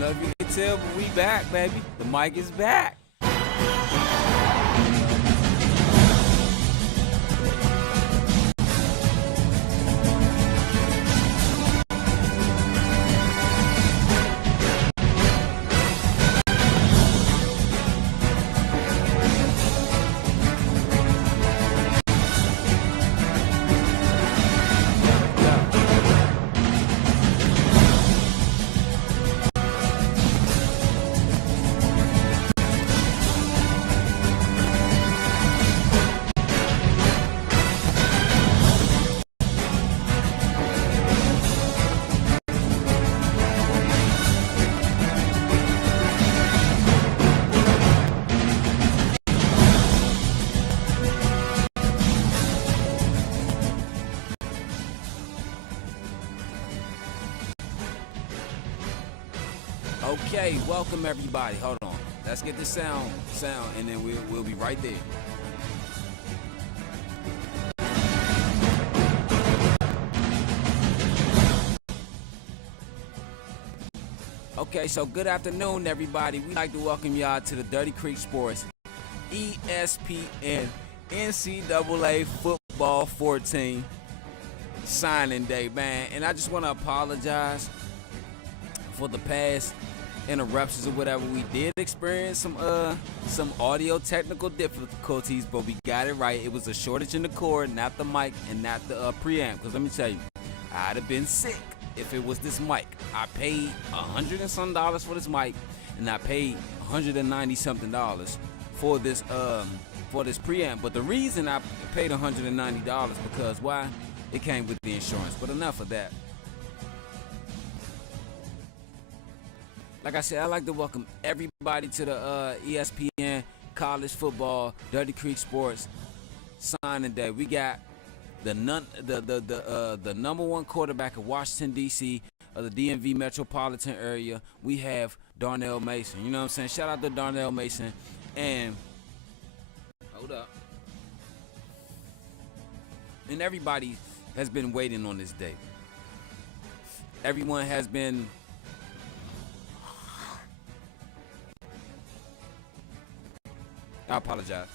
don't know if you can tell, but we back, baby. The mic is back. Okay, welcome everybody. Hold on. Let's get the sound, and then we'll be right there. Okay, so good afternoon, everybody. We'd like to welcome y'all to the Dirty Creek Sports ESPN NCAA Football 14 signing day, man. And I just want to apologize for the past interruptions or whatever. We did experience some audio technical difficulties, but we got it right. It was a shortage in the cord, not the mic and not the preamp. Because let me tell you, I'd have been sick if it was this mic. I paid $100 and some for this mic, and I paid $190 something for this preamp. But the reason I paid $190 because why? It came with the insurance. But enough of that. Like I said, I'd like to welcome everybody to the ESPN College Football Dirty Creek Sports signing day. We got the number one quarterback of Washington, D.C., of the DMV metropolitan area. We have Darnell Mason. You know what I'm saying? Shout out to Darnell Mason. And hold up. And everybody has been waiting on this day. Everyone has been I apologize.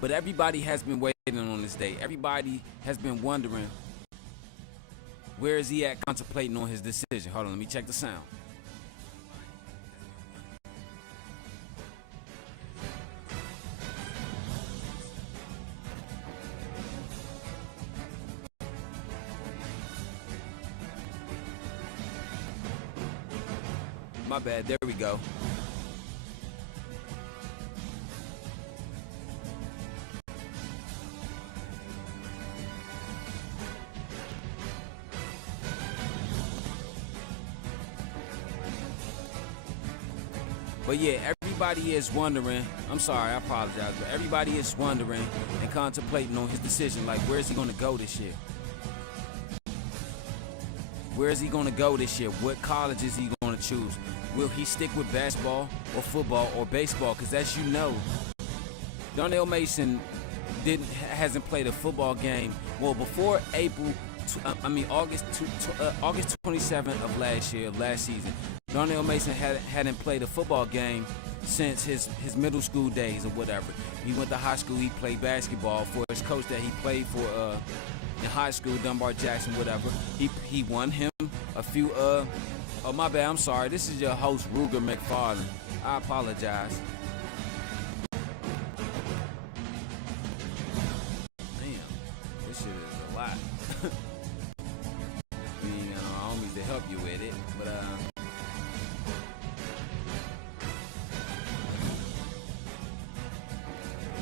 But everybody has been waiting on this day. Everybody has been wondering, where is he at contemplating on his decision? Hold on, let me check the sound. My bad, there we go. But yeah, everybody is wondering, I'm sorry, I apologize, but everybody is wondering and contemplating on his decision, like where is he going to go this year? Where is he going to go this year? What college is he going to choose? Will he stick with basketball or football or baseball? Because as you know, Darnell Mason hasn't played a football game. Well, before August 27th of last season, Darnell Mason hadn't played a football game since his middle school days or whatever. He went to high school, he played basketball for his coach that he played for in high school, Dunbar Jackson, whatever. He won him a few, oh my bad, I'm sorry. This is your host, Ruger McFarland. I apologize. Damn, this shit is a lot. I mean, I don't mean to help you with it,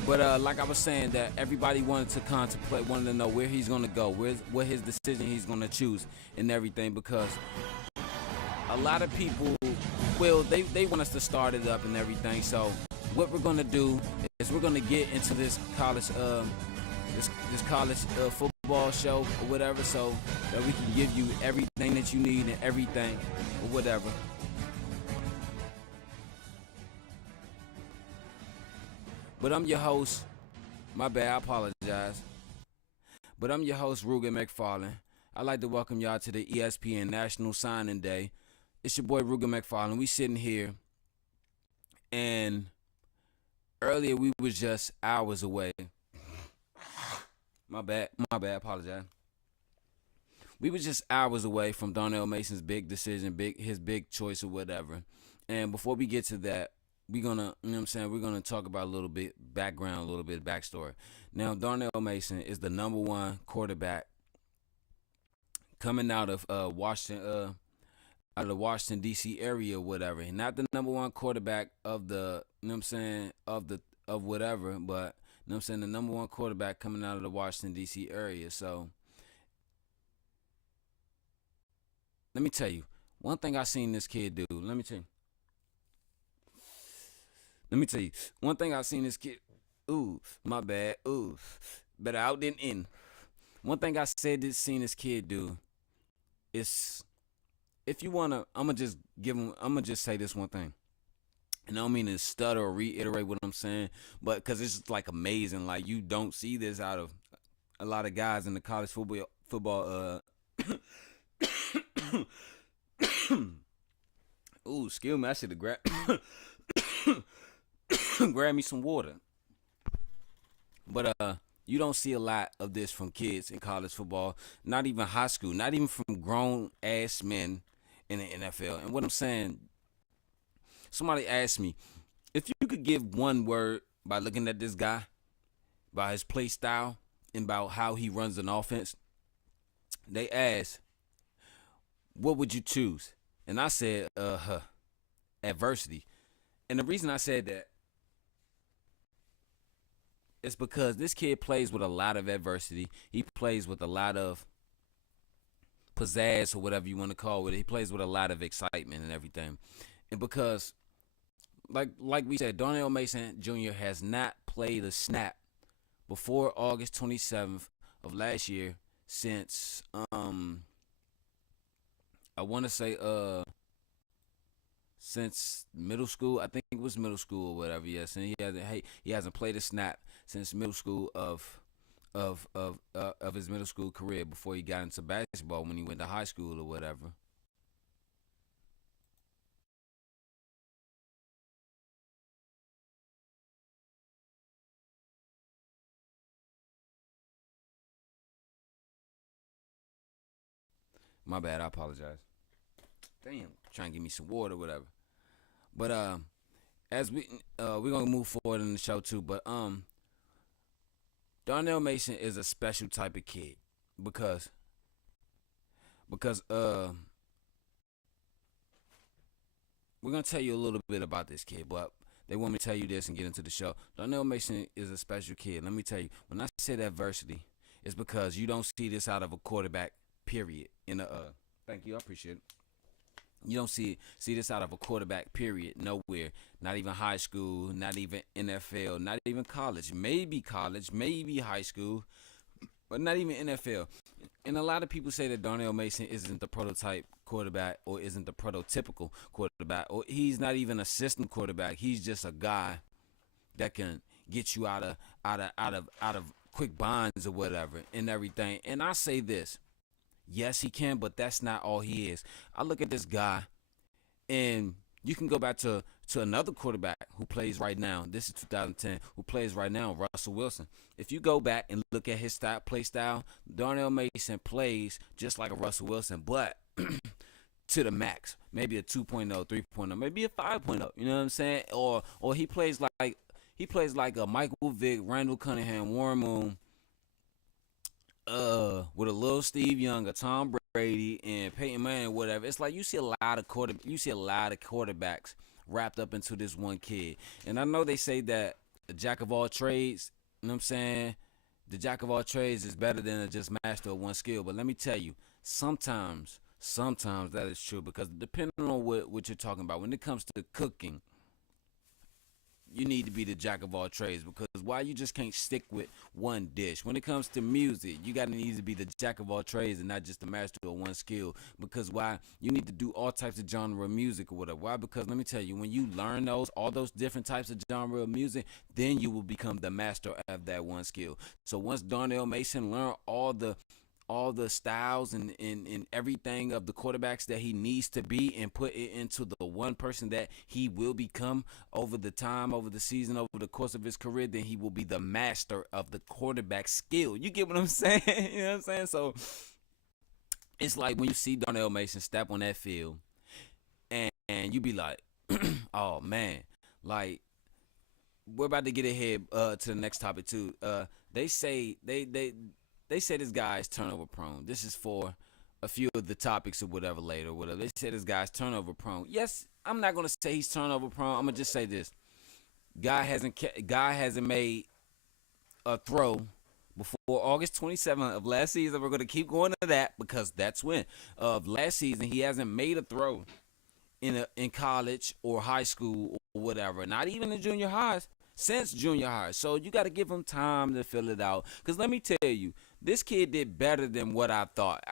but like I was saying, that everybody wanted to know where he's going to go, what his decision he's going to choose and everything, because a lot of people, well, they want us to start it up and everything. So what we're going to do is we're going to get into this college football show or whatever, so that we can give you everything that you need and everything or whatever. But I'm your host. My bad, I apologize. But I'm your host, Ruger McFarland. I'd like to welcome y'all to the ESPN National Signing Day It's your boy Ruger McFarlane. We sitting here, and earlier we was just hours away. My bad. Apologize. We was just hours away from Darnell Mason's big decision, his big choice or whatever. And before we get to that, we're gonna, you know what I'm saying, we're gonna talk about a little bit background, a little bit backstory. Now, Darnell Mason is the number one quarterback coming out of Washington, out of the Washington D.C. area or whatever. Not the number one quarterback of the, you know what I'm saying, of whatever, but you know what I'm saying, the number one quarterback coming out of the Washington D.C. area. So let me tell you, one thing I seen this kid do. Let me tell you, one thing I seen this kid. Ooh, my bad. Ooh, better out than in. One thing I seen this kid do is, if you wanna, I'ma just say this one thing. And I don't mean to stutter or reiterate what I'm saying, but because it's just like amazing. Like, you don't see this out of a lot of guys in the college football. Ooh, excuse me. I should have grab me some water. But you don't see a lot of this from kids in college football, not even high school, not even from grown ass men in the NFL. And what I'm saying, somebody asked me, if you could give one word by looking at this guy, by his play style, and about how he runs an offense, they asked, what would you choose? And I said, adversity. And the reason I said that is because this kid plays with a lot of adversity. He plays with a lot of pizzazz, or whatever you want to call it. He plays with a lot of excitement and everything. And because, like we said, Darnell Mason Jr. has not played a snap before August 27th of last year since I want to say since middle school. I think it was middle school or whatever. Yes, and he hasn't played a snap since middle school of his middle school career, before he got into basketball when he went to high school or whatever. My bad. I apologize. Damn, trying to give me some water or whatever. But as we're gonna move forward in the show too. But Darnell Mason is a special type of kid because because we're gonna tell you a little bit about this kid, but they want me to tell you this and get into the show. Darnell Mason is a special kid. Let me tell you, when I say adversity, it's because you don't see this out of a quarterback. Period. In a thank you, I appreciate it. You don't see this out of a quarterback. Period. Nowhere. Not even high school. Not even NFL. Not even college. Maybe high school, but not even NFL. And a lot of people say that Darnell Mason isn't the prototype quarterback, or isn't the prototypical quarterback, or he's not even a system quarterback. He's just a guy that can get you out of quick binds or whatever and everything. And I say this, yes, he can, but that's not all he is. I look at this guy, and you can go back to another quarterback who plays right now. This is 2010, who plays right now, Russell Wilson. If you go back and look at his play style, Darnell Mason plays just like a Russell Wilson, but to the max. Maybe a 2.0, 3.0, maybe a 5.0. You know what I'm saying? Or he plays like a Michael Vick, Randall Cunningham, Warren Moon, with a little Steve Young, a Tom Brady, and Peyton Manning, whatever. It's like you see a lot of quarterbacks wrapped up into this one kid. And I know they say that a jack of all trades, you know what I'm saying? The jack of all trades is better than a just master of one skill. But let me tell you, sometimes that is true, because depending on what you're talking about, when it comes to cooking, you need to be the jack of all trades, because why you just can't stick with one dish. When it comes to music, you gotta need to be the jack of all trades and not just the master of one skill. Because why, you need to do all types of genre of music or whatever. Why? Because let me tell you, when you learn all those different types of genre of music, then you will become the master of that one skill. So once Darnell Mason learned all the styles and everything of the quarterbacks that he needs to be and put it into the one person that he will become over the time, over the season, over the course of his career, then he will be the master of the quarterback skill. You get what I'm saying? You know what I'm saying? So it's like when you see Darnell Mason step on that field and you be like, oh man, like we're about to get ahead to the next topic too. They say this guy is turnover prone. This is for a few of the topics or whatever later or whatever. They say this guy's turnover prone. Yes, I'm not gonna say he's turnover prone. I'm gonna just say this: guy hasn't made a throw before August 27th of last season. We're gonna keep going to that because that's when of last season he hasn't made a throw in college or high school or whatever. Not even in junior highs. Since junior high. So you got to give him time to fill it out. Because let me tell you, this kid did better than what I thought.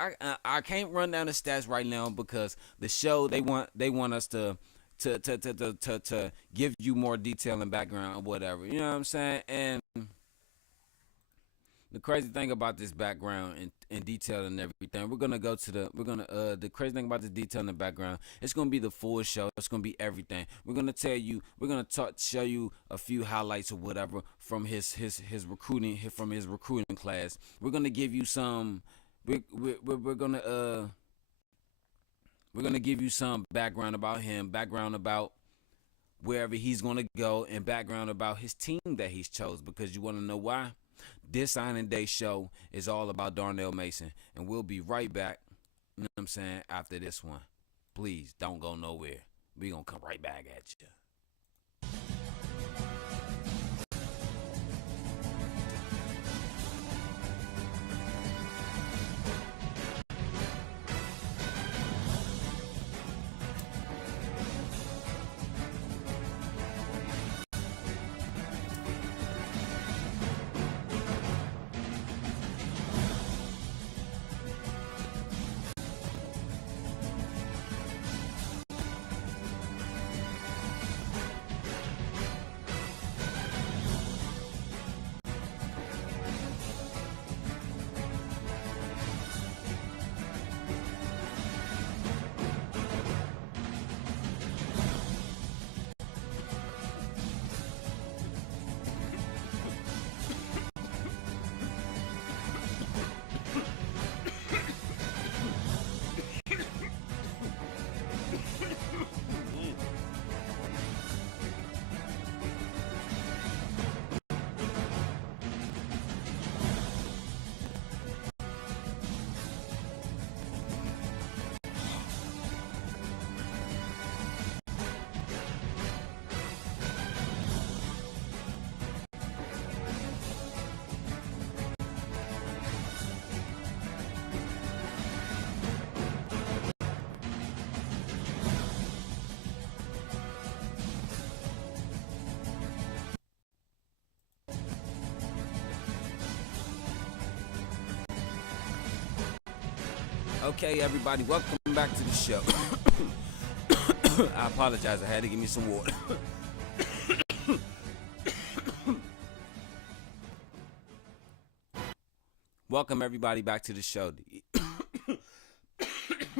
I can't run down the stats right now because the show, they want us to give you more detail and background or whatever. You know what I'm saying? And the crazy thing about this background and detail and everything, the crazy thing about this detail in the background, it's gonna be the full show. It's gonna be everything. We're gonna show you a few highlights or whatever from his recruiting, from his recruiting class. We're gonna give you some. We're gonna give you some background about him, background about wherever he's gonna go, and background about his team that he's chose. Because you want to know why? This signing day show is all about Darnell Mason, and we'll be right back, you know what I'm saying, after this one. Please don't go nowhere. We're going to come right back at you. Okay, everybody, welcome back to the show. I apologize. I had to give me some water. Welcome, everybody, back to the show.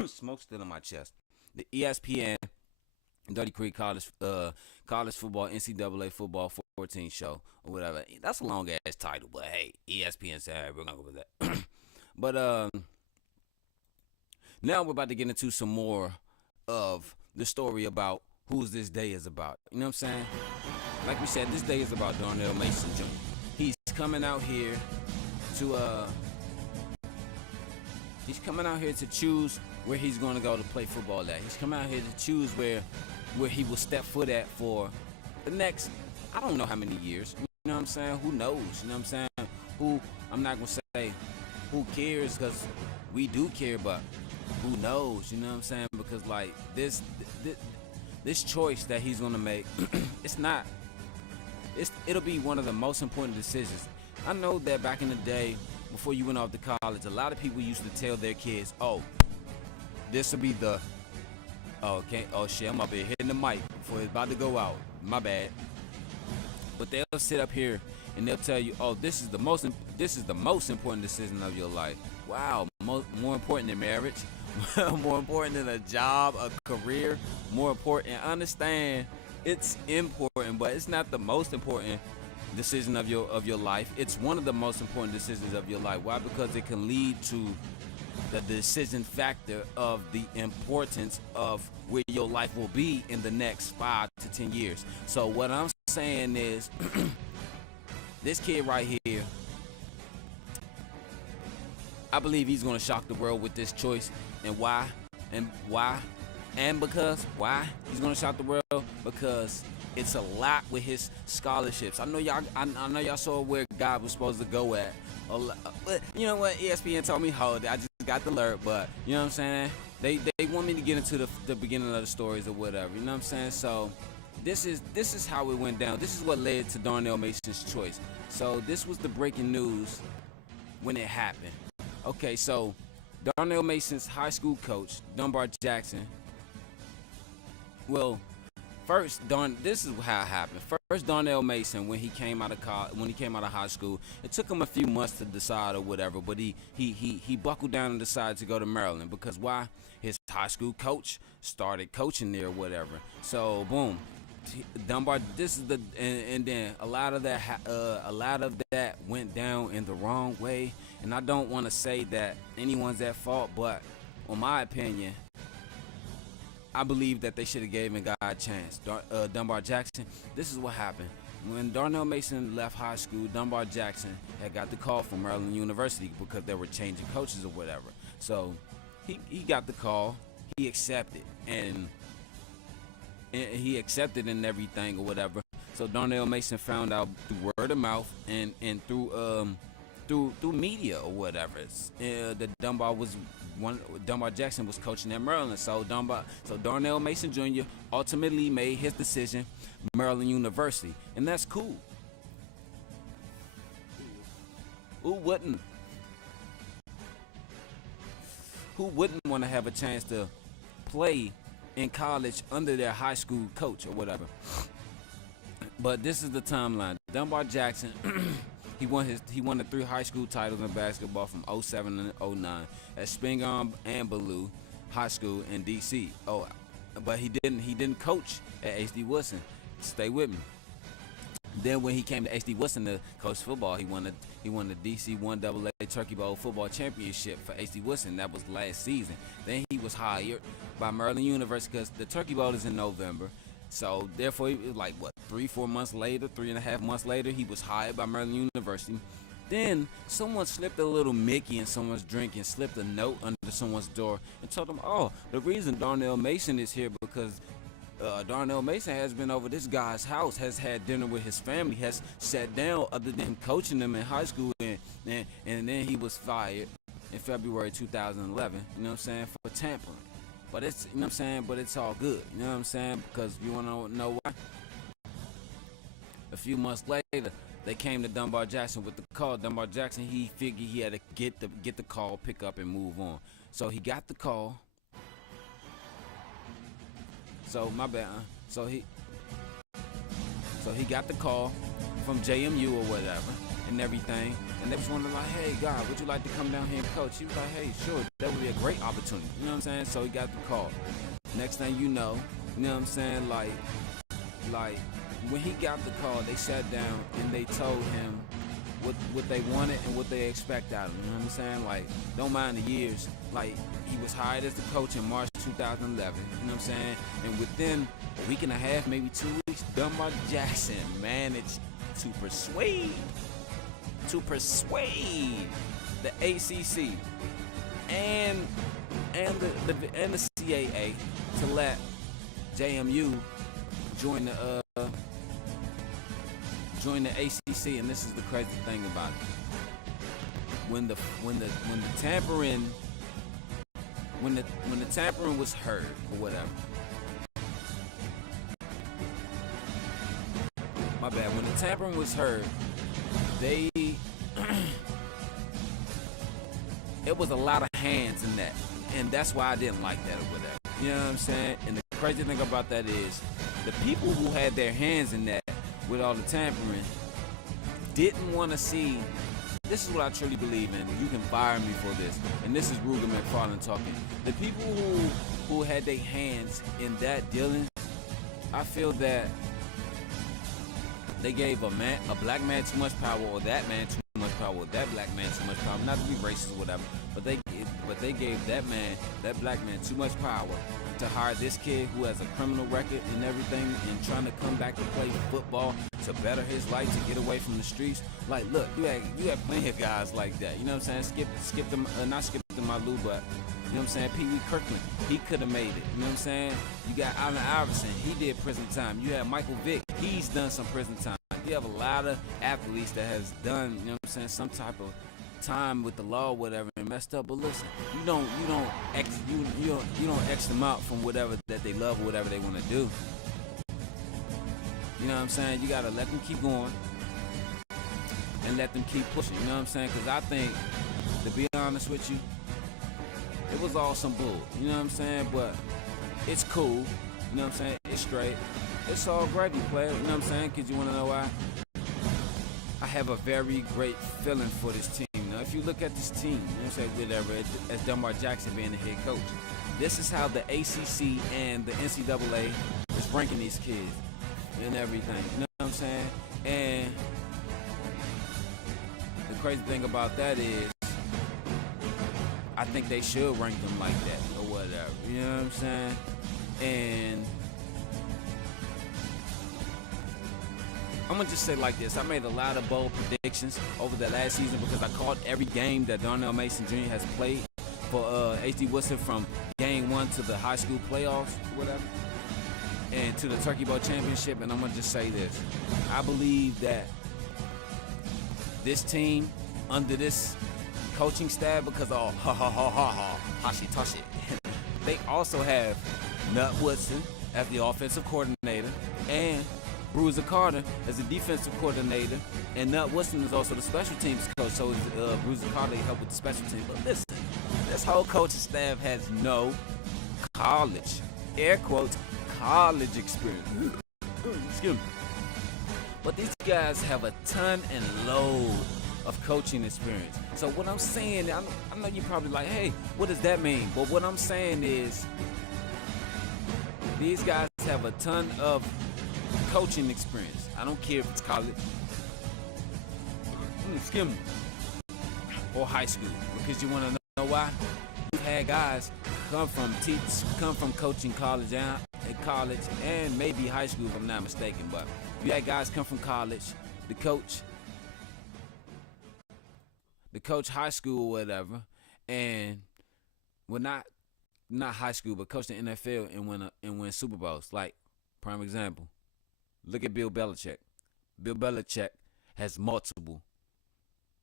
Smoke still in my chest. The ESPN Dirty Creek College Football, NCAA Football 14 show, or whatever. That's a long-ass title, but hey, ESPN said, hey, we're going to go with that. But, now we're about to get into some more of the story about who this day is about. You know what I'm saying? Like we said, this day is about Darnell Mason Jr. He's coming out here to choose where he's going to go to play football at. He's coming out here to choose where he will step foot at for the next, I don't know how many years. You know what I'm saying? Who knows? You know what I'm saying? I'm not going to say who cares, because we do care, but who knows, you know what I'm saying? Because like this choice that he's gonna make, it'll be one of the most important decisions. I know that back in the day, before you went off to college, a lot of people used to tell their kids, oh, this will be the, oh shit, I'm up here hitting the mic before it's about to go out, my bad. But they'll sit up here and they'll tell you, oh, this is the most important decision of your life. Wow, more important than marriage, more important than a job, a career, more important. Understand, it's important, but it's not the most important decision of your life. It's one of the most important decisions of your life. Why? Because it can lead to the decision factor of the importance of where your life will be in the next 5 to 10 years. So what I'm saying is, this kid right here, I believe he's going to shock the world with this choice. And why? Because he's going to shock the world? Because it's a lot with his scholarships. I know y'all saw where God was supposed to go at. But you know what? ESPN told me hold it. I just got the alert, but you know what I'm saying? They want me to get into the beginning of the stories or whatever. You know what I'm saying? So this is how it went down. This is what led to Darnell Mason's choice. So this was the breaking news when it happened. Okay, so Darnell Mason's high school coach, Dunbar Jackson. Well, this is how it happened. First, Darnell Mason, when he came out of high school, it took him a few months to decide or whatever, but he buckled down and decided to go to Maryland because why? His high school coach started coaching there or whatever. So boom, Dunbar. And then a lot of that went down in the wrong way. And I don't want to say that anyone's at fault, but in my opinion, I believe that they should have given God a chance. Dunbar Jackson, this is what happened. When Darnell Mason left high school, Dunbar Jackson had got the call from Maryland University because they were changing coaches or whatever. So he got the call, he accepted, and he accepted and everything or whatever. So Darnell Mason found out through word of mouth and through media or whatever. That Dunbar Jackson was coaching at Maryland. So Darnell Mason Jr. ultimately made his decision, Maryland University, and that's cool. Who wouldn't want to have a chance to play in college under their high school coach or whatever? But this is the timeline. Dunbar Jackson, he won the 3 high school titles in basketball from 07 and 09 at Spingarn and Ballou High School in DC. Oh, but he didn't coach at HD Woodson. Stay with me. Then when he came to HD Woodson to coach football, he won the DC 1AA Turkey Bowl football championship for HD Woodson. That was last season. Then he was hired by Maryland University because the Turkey Bowl is in November. So therefore, it was like 3.5 months later, he was hired by Maryland University. Then someone slipped a little Mickey in someone's drink and slipped a note under someone's door and told them, oh, the reason Darnell Mason is here because Darnell Mason has been over this guy's house, has had dinner with his family, has sat down other than coaching them in high school, and then he was fired in February 2011, you know what I'm saying, for tampering. But it's, you know what I'm saying, but it's all good, you know what I'm saying, because you want to know why? A few months later, they came to Dunbar Jackson with the call. Dunbar Jackson, he figured he had to get the call, pick up, and move on. So he got the call. So my bad. So he got the call from JMU or whatever and everything. And they was wondering like, hey, God, would you like to come down here and coach? He was like, hey, sure, that would be a great opportunity. You know what I'm saying? So he got the call. Next thing you know what I'm saying? Like when he got the call, they sat down and they told him what they wanted and what they expect out of him. You know what I'm saying? Like, don't mind the years. Like, he was hired as the coach in March 2011. You know what I'm saying? And within a week and a half, maybe 2 weeks, Dunbar Jackson managed to persuade the ACC and the CAA to let JMU join the ACC. And this is the crazy thing about it. When the tampering was heard or whatever. My bad. When the tampering was heard, it was a lot of hands in that, and that's why I didn't like that or whatever. You know what I'm saying? And the crazy thing about that is, the people who had their hands in that with all the tampering, didn't want to see. This is what I truly believe in. You can fire me for this. And this is Ruger McFarland talking. The people who had their hands in that dealing, I feel that they gave a black man too much power, or that man too much power, or that black man too much power. Not to be racist or whatever, but they gave that black man too much power to hire this kid who has a criminal record and everything, and trying to come back to play football to better his life, to get away from the streets. Like, look, you had plenty of guys like that. You know what I'm saying? Not Skip the Ballou, but you know what I'm saying? Pee Wee Kirkland, he could have made it. You know what I'm saying? You got Allen Iverson, he did prison time. You have Michael Vick, he's done some prison time. You have a lot of athletes that has done, you know what I'm saying, some type of time with the law or whatever and messed up. But listen, you don't X them out from whatever that they love or whatever they want to do. You know what I'm saying? You gotta let them keep going and let them keep pushing. You know what I'm saying? Because I think, to be honest with you, it was all some bull. You know what I'm saying? But it's cool. You know what I'm saying? It's straight. It's all gravy, player. You know what I'm saying? Because you want to know why? I have a very great feeling for this team. Now, if you look at this team, you know what I'm saying, whatever, as Dunbar Jackson being the head coach, this is how the ACC and the NCAA is ranking these kids and everything. You know what I'm saying? And the crazy thing about that is, I think they should rank them like that or whatever. You know what I'm saying? And I'm going to just say like this. I made a lot of bold predictions over the last season because I called every game that Darnell Mason Jr. has played for H.D. Woodson, from game 1 to the high school playoffs, whatever, and to the Turkey Bowl championship. And I'm going to just say this. I believe that this team, under this coaching staff, because all hashi, they also have Nut Woodson as the offensive coordinator and Bruiser Carter as the defensive coordinator, and Nut Woodson is also the special teams coach, so Bruiser Carter help with the special teams. But listen, this whole coaching staff has no college, air quotes, college experience. Excuse me. But these guys have a ton and load of coaching experience. So what I'm saying, I know you're probably like, hey, what does that mean? But what I'm saying is, these guys have a ton of coaching experience. I don't care if it's college, excuse me, or high school, because you want to know why? We've had guys come from coaching college and maybe high school, if I'm not mistaken. But you had guys come from college, the coach high school or whatever, and well, not high school, but coach the NFL and win Super Bowls. Like, prime example, look at Bill Belichick. Bill Belichick has multiple,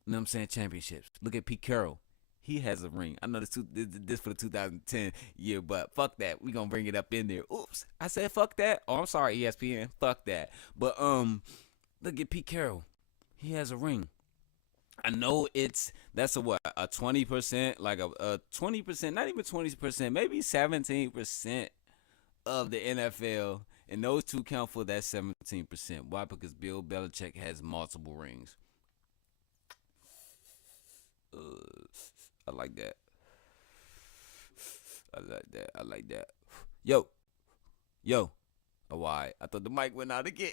you know what I'm saying, championships. Look at Pete Carroll. He has a ring. I know this for the 2010 year, but fuck that. We gonna bring it up in there. Oops, I said fuck that. Oh, I'm sorry, ESPN. Fuck that. But look at Pete Carroll. He has a ring. I know that's a 20%, like a 20%, not even 20%, maybe 17% of the NFL, and those two count for that 17%. Why? Because Bill Belichick has multiple rings. I like that. I like that. Yo. Oh, why? I thought the mic went out again.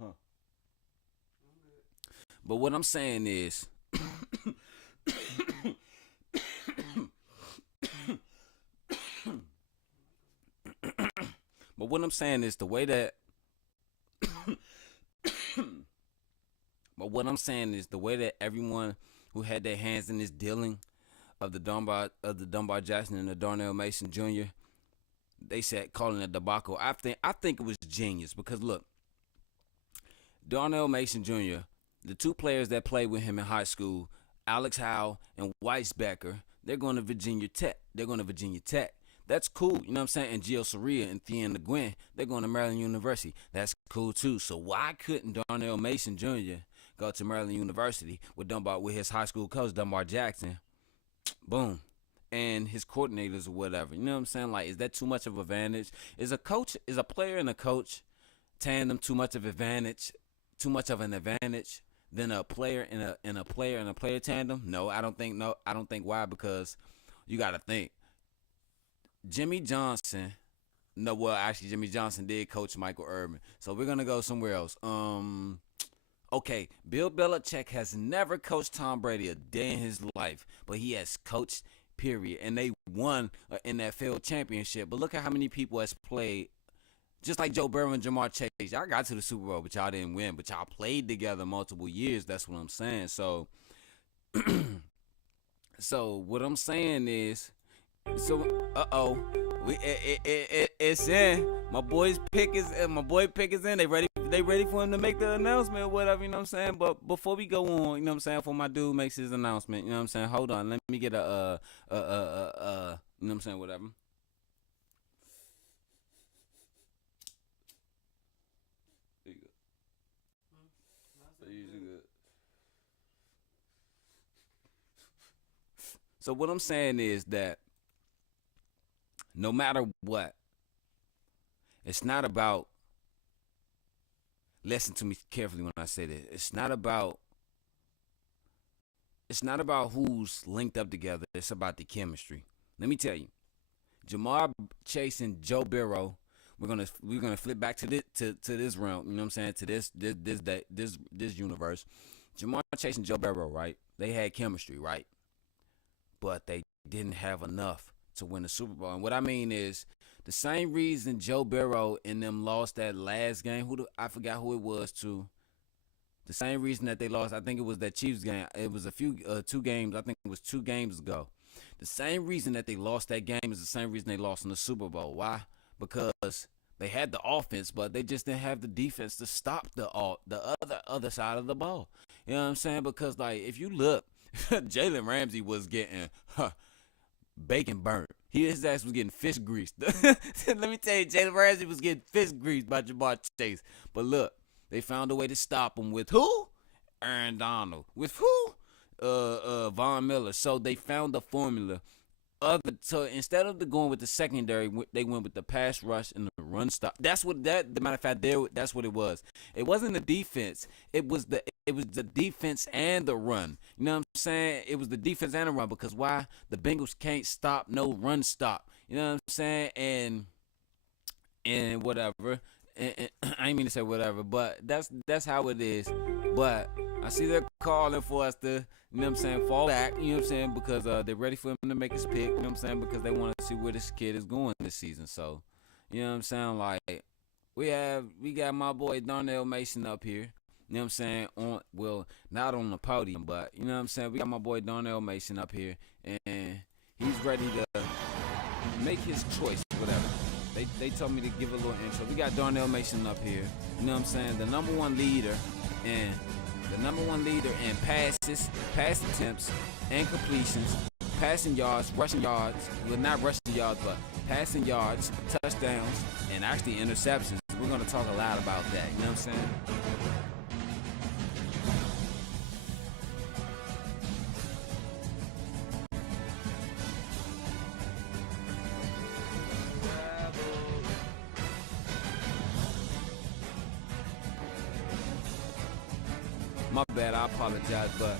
Huh. But what I'm saying is, the way that, everyone who had their hands in this dealing of the Dunbar Jackson and the Darnell Mason Jr., they said calling it a debacle. I think it was genius, because look, Darnell Mason Jr., the two players that played with him in high school, Alex Howe and Weisbecker, they're going to Virginia Tech. That's cool, you know what I'm saying? And Gio Soria and Thean LeGuin, they're going to Maryland University. That's cool too. So why couldn't Darnell Mason Jr. go to Maryland University with his high school coach, Dunbar Jackson? Boom. And his coordinators or whatever. You know what I'm saying? Like, is that too much of an advantage? Is a player and a coach tandem too much of an advantage too much of an advantage than a player in a player tandem? No, I don't think. No, I don't think. Why? Because you got to think. Jimmy Johnson. No, well, actually, Jimmy Johnson did coach Michael Irvin. So we're gonna go somewhere else. Okay, Bill Belichick has never coached Tom Brady a day in his life, but he has coached. Period, and they won an NFL championship. But look at how many people has played. Just like Joe Burrow and Jamar Chase, y'all got to the Super Bowl, but y'all didn't win. But y'all played together multiple years. That's what I'm saying. So, so what I'm saying is, it's in. My boy pick is in. They ready for him to make the announcement or whatever. You know what I'm saying. But before we go on, you know what I'm saying. Before my dude makes his announcement, you know what I'm saying. Hold on, let me get you know what I'm saying. Whatever. There you go. So what I'm saying is that no matter what, it's not about. Listen to me carefully when I say this. It's not about. It's not about who's linked up together. It's about the chemistry. Let me tell you, Jamar Chase and Joe Burrow. We're gonna flip back to this realm. You know what I'm saying? To this universe. Jamar Chase and Joe Burrow, right? They had chemistry, right? But they didn't have enough to win the Super Bowl. And what I mean is the same reason Joe Burrow and them lost that last game. I forgot who it was to. The same reason that they lost, I think it was that Chiefs game. It was a few 2 games. I think it was 2 games ago. The same reason that they lost that game is the same reason they lost in the Super Bowl. Why? Because they had the offense, but they just didn't have the defense to stop the other side of the ball. You know what I'm saying? Because like if you look, Jalen Ramsey was getting bacon burnt. His ass was getting fish greased. Let me tell you, Jalen Ramsey was getting fish greased by Jamar Chase. But look, they found a way to stop him with who? Aaron Donald. With who? Von Miller. So they found the formula. So instead of going with the secondary, they went with the pass rush and the run stop. That's what that. The matter of fact, that's what it was. It wasn't the defense. It was the defense and the run. You know what I'm saying? It was the defense and the run because why? The Bengals can't stop no run stop. You know what I'm saying? And whatever. And I ain't mean to say whatever, but that's how it is. But I see they're calling for us to, you know what I'm saying, fall back, you know what I'm saying, because they're ready for him to make his pick, you know what I'm saying, because they want to see where this kid is going this season. So, you know what I'm saying, like, we got my boy Darnell Mason up here, you know what I'm saying, not on the podium, but, you know what I'm saying, we got my boy Darnell Mason up here, and he's ready to make his choice, whatever. They told me to give a little intro. We got Darnell Mason up here. You know what I'm saying? The number one leader in passes, pass attempts, and completions, passing yards, rushing yards. Well, not rushing yards, but passing yards, touchdowns, and actually interceptions. We're going to talk a lot about that. You know what I'm saying? My bad, I apologize, but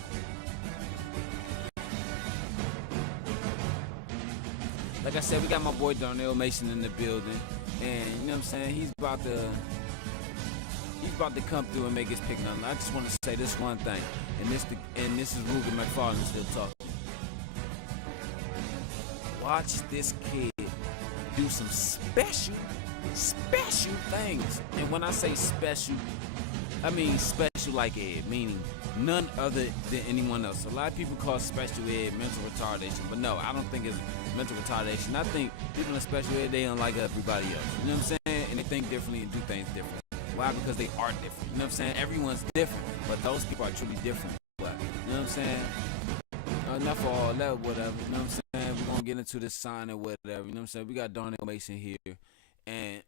like I said, we got my boy Darnell Mason in the building, and you know what I'm saying, he's about to come through and make his pick. Now, I just want to say this one thing, and this is Ruger McFarland still talking. Watch this kid do some special things, and when I say special, I mean special like ed, meaning none other than anyone else. A lot of people call special ed mental retardation, but no, I don't think it's mental retardation. I think people in special ed, they unlike everybody else. You know what I'm saying? And they think differently and do things differently. Why? Because they are different. You know what I'm saying? Everyone's different, but those people are truly different. But, you know what I'm saying? Enough for all that, whatever. You know what I'm saying? We're going to get into this sign or whatever. You know what I'm saying? We got Darnell Mason here, and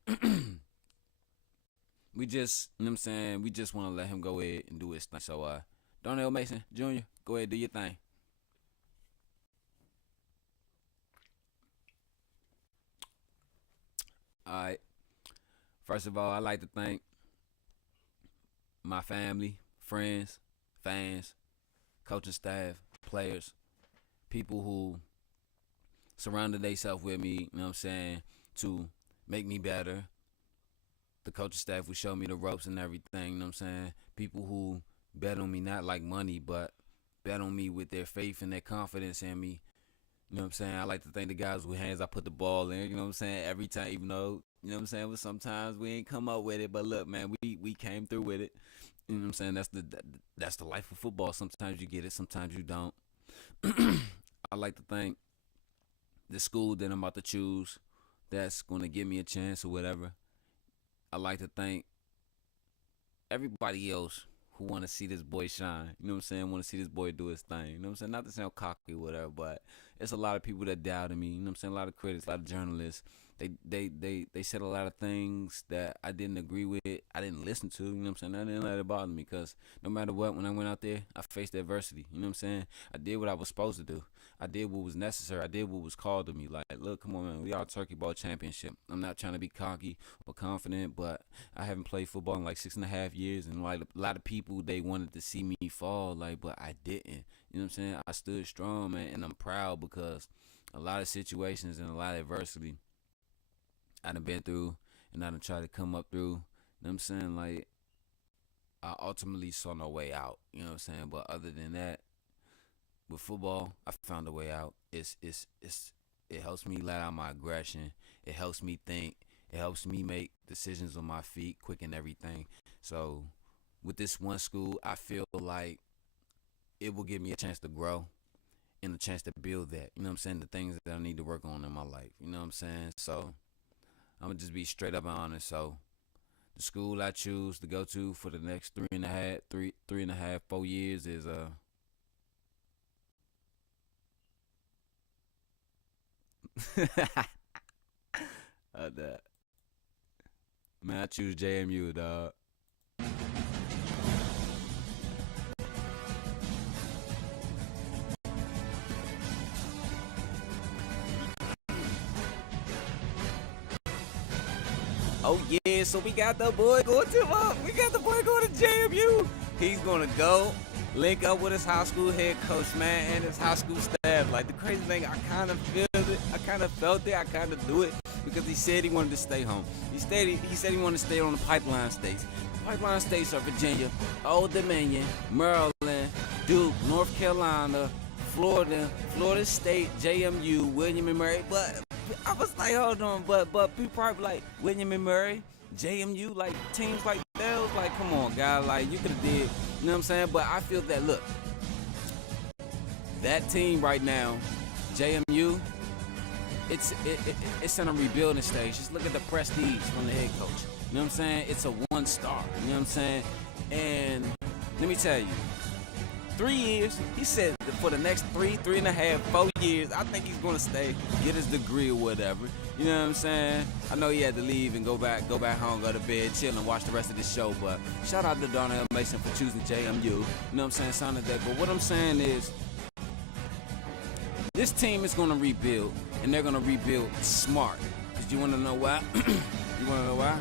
we just, you know what I'm saying, we just want to let him go ahead and do his thing. So, Darnell Mason Jr., go ahead, do your thing. All right. First of all, I'd like to thank my family, friends, fans, coaching staff, players, people who surrounded themselves with me, you know what I'm saying, to make me better. The coaching staff who showed me the ropes and everything, you know what I'm saying? People who bet on me, not like money, but bet on me with their faith and their confidence in me. You know what I'm saying? I like to thank the guys with hands I put the ball in, you know what I'm saying? Every time, even though, you know what I'm saying, but sometimes we ain't come up with it. But look, man, we came through with it. You know what I'm saying? That's the life of football. Sometimes you get it, sometimes you don't. I like to thank the school that I'm about to choose that's going to give me a chance or whatever. I like to thank everybody else who want to see this boy shine. You know what I'm saying? Want to see this boy do his thing. You know what I'm saying? Not to sound cocky or whatever, but it's a lot of people that doubted me. You know what I'm saying? A lot of critics, a lot of journalists. They said a lot of things that I didn't agree with. I didn't listen to. You know what I'm saying? I didn't let it bother me because no matter what, when I went out there, I faced adversity. You know what I'm saying? I did what I was supposed to do. I did what was necessary. I did what was called of me. Like, look, come on, man. We are Turkey Ball Championship. I'm not trying to be cocky or confident, but I haven't played football in like 6.5 years, and like a lot of people, they wanted to see me fall, like, but I didn't. You know what I'm saying? I stood strong, man, and I'm proud because a lot of situations and a lot of adversity I done been through, and I done tried to come up through. You know what I'm saying? Like, I ultimately saw no way out. You know what I'm saying? But other than that, with football, I found a way out. It helps me let out my aggression. It helps me think. It helps me make decisions on my feet quick and everything. So with this one school, I feel like it will give me a chance to grow and a chance to build that. You know what I'm saying? The things that I need to work on in my life. You know what I'm saying? So I'm gonna just be straight up and honest. So the school I choose to go to for the next 3.5, 4 years is that. Man, I choose JMU, dog. Oh yeah, so we got the boy going to we got the boy going to JMU. He's gonna go link up with his high school head coach, man, and his high school staff. Like, the crazy thing, I kind of feel it. I kind of felt it. I kind of do it because he said he wanted to stay home. He said he wanted to stay on the pipeline states. Pipeline states are Virginia, Old Dominion, Maryland, Duke, North Carolina, Florida, Florida State, JMU, William and Mary. But I was like, hold on, but people probably like William and Mary, JMU, like teams like that. Was like, come on, guy, like you could have did, you know what I'm saying? But I feel that, look, that team right now, JMU, it's in a rebuilding stage. Just look at the prestige from the head coach. You know what I'm saying? It's a 1-star. You know what I'm saying? And let me tell you, 3 years, he said that for the next 3.5, 4 years, I think he's gonna stay, get his degree or whatever. You know what I'm saying? I know he had to leave and go back home, go to bed, chill, and watch the rest of the show. But shout out to Darnell Mason for choosing JMU. You know what I'm saying? Sounded that. But what I'm saying is, this team is gonna rebuild, and they're gonna rebuild smart. Cause you wanna know why? You wanna know why?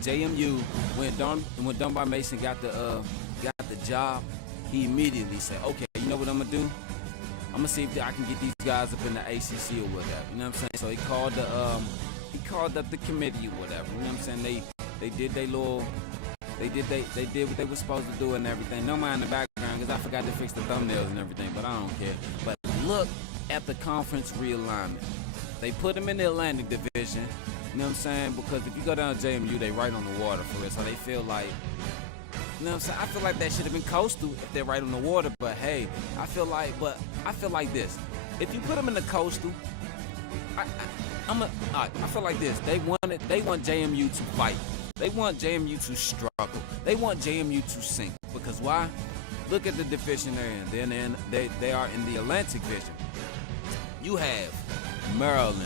JMU, when Dunbar Mason got the job, he immediately said, okay, you know what I'm gonna do? I'm gonna see if I can get these guys up in the ACC or whatever. You know what I'm saying? So he called up the committee or whatever. You know what I'm saying? They did what they were supposed to do and everything. No mind in the background, because I forgot to fix the thumbnails and everything, but I don't care. But look at the conference realignment. They put them in the Atlantic Division. You know what I'm saying? Because if you go down to JMU, they right on the water for it, so they feel like, you know what I'm saying? I feel like that should have been coastal if they're right on the water. But hey, I feel like this. If you put them in the coastal, I feel like this. They want JMU to fight. They want JMU to struggle. They want JMU to sink. Because why? Look at the division they're in. They are in the Atlantic Division. You have Maryland,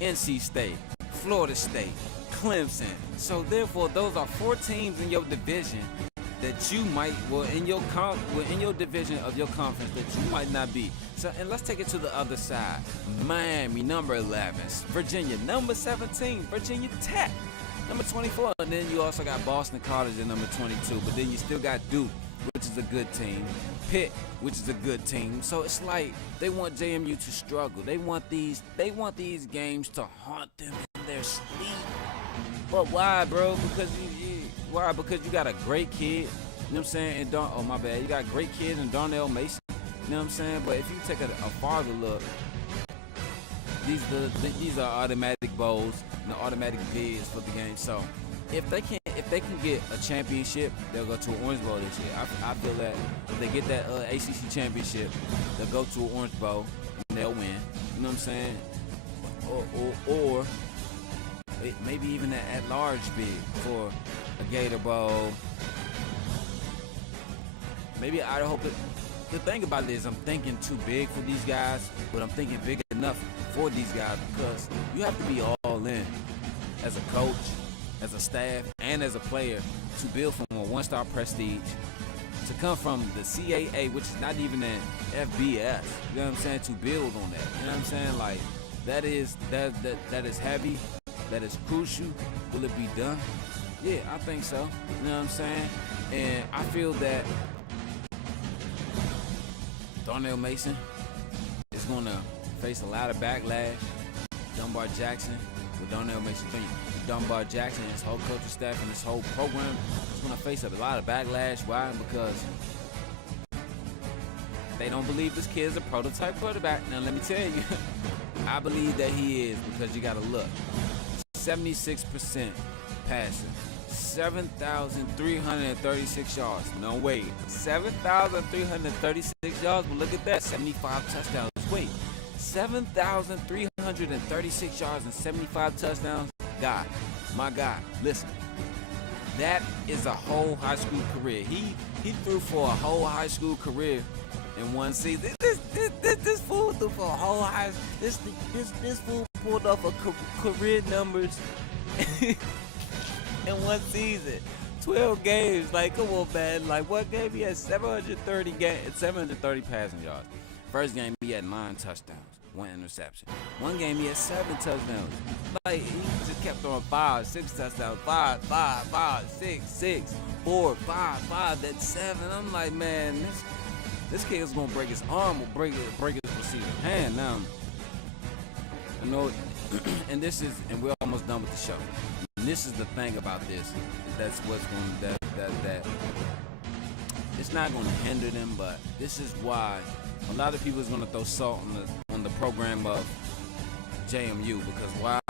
NC State, Florida State, Clemson. So therefore, those are 4 teams in your division that you might, in your division of your conference that you might not be. So, and let's take it to the other side. Miami, number 11. Virginia, number 17. Virginia Tech, number 24. And then you also got Boston College at number 22. But then you still got Duke, which is a good team. Pitt, which is a good team. So it's like they want JMU to struggle. They want these games to haunt them in their sleep. But why, bro? Because why? Because you got a great kid. You know what I'm saying? And oh my bad, you got a great kid in Darnell Mason. You know what I'm saying? But if you take a farther look, these are automatic bowls and automatic bids for the game. So if they can get a championship, they'll go to an Orange Bowl this year. I feel that if they get that ACC championship, they'll go to an Orange Bowl and they'll win. You know what I'm saying? Or maybe even an at-large bid for a Gator Bowl. Maybe Idaho. The thing about it is I'm thinking too big for these guys, but I'm thinking big enough for these guys because you have to be all in as a coach, as a staff, and as a player to build from a one-star prestige to come from the CAA, which is not even an FBS. You know what I'm saying? To build on that. You know what I'm saying? Like that is heavy. That is crucial. Will it be done? Yeah, I think so. You know what I'm saying? And I feel that Darnell Mason is going to face a lot of backlash. Dunbar Jackson with Darnell Mason Jr. Dunbar Jackson and his whole coaching staff and his whole program is going to face a lot of backlash. Why? Because they don't believe this kid is a prototype quarterback. Now, let me tell you, I believe that he is because you got to look. 76% passing. 7,336 yards. No, wait. 7,336 yards? Well, look at that. 75 touchdowns. Wait. 7,336 yards and 75 touchdowns? God. My God. Listen. That is a whole high school career. He threw for a whole high school career in one season. This fool threw for a whole high this fool pulled off a career numbers in one season. 12 games. Like, come on, man. Like, one game he had 730 passing yards. First game he had 9 touchdowns, 1 interception. One game he had 7 touchdowns. Like, he just kept throwing 5, 6 touchdowns. 5, 6, 4, 5. That's 7. I'm like, man, this kid is gonna break his arm or break his receiver's hand now. You know, and we're almost done with the show. And this is the thing about this. That's what's going that it's not going to hinder them, but this is why a lot of people is going to throw salt on the program of JMU, because why?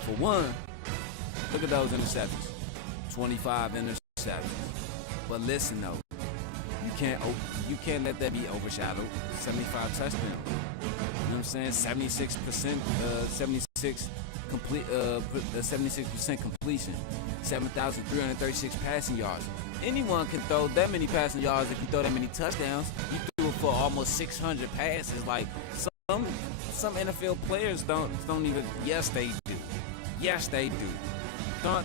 For one, look at those interceptions. 25 interceptions. But listen though, you can't let that be overshadowed. 75 touchdowns. You know what I'm saying? 76%, 76% completion, 7,336 passing yards. Anyone can throw that many passing yards if you throw that many touchdowns. You threw it for almost 600 passes. Like some NFL players don't even. Yes, they do. Yes, they do.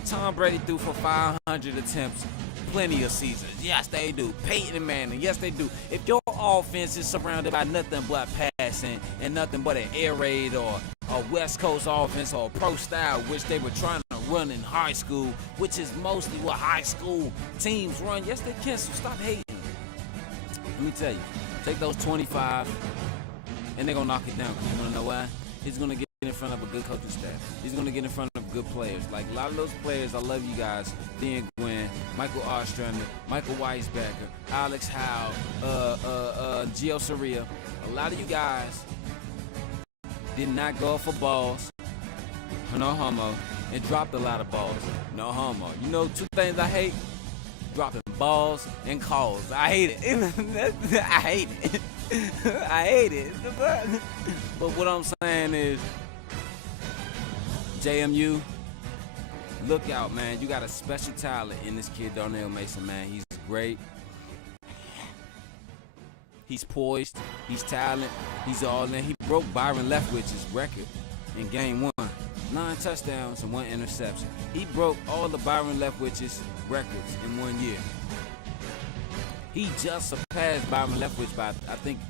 Tom Brady threw for 500 attempts. Plenty of seasons. Yes, they do. Peyton Manning. Yes, they do. If your offense is surrounded by nothing but passing and nothing but an air raid or a West Coast offense or a pro style, which they were trying to run in high school, which is mostly what high school teams run. Yes, they can. So stop hating. Let me tell you. Take those 25 and they're going to knock it down. You want to know why? He's going to get in front of a good coaching staff. He's going to get in front of good players. Like a lot of those players, I love you guys. Dan Gwynn, Michael Ostrander, Michael Weisbecker, Alex Howe, Gio Soria. A lot of you guys did not go for balls. No homo. And dropped a lot of balls. No homo. You know 2 things I hate? Dropping balls and calls. I hate it. I hate it. I hate it. But what I'm saying is, JMU, look out, man. You got a special talent in this kid, Darnell Mason, man. He's great. He's poised. He's talent. He's all in. He broke Byron Leftwich's record in game 1. 9 touchdowns and 1 interception. He broke all the Byron Leftwich's records in 1 year. He just surpassed Byron Leftwich by, I think,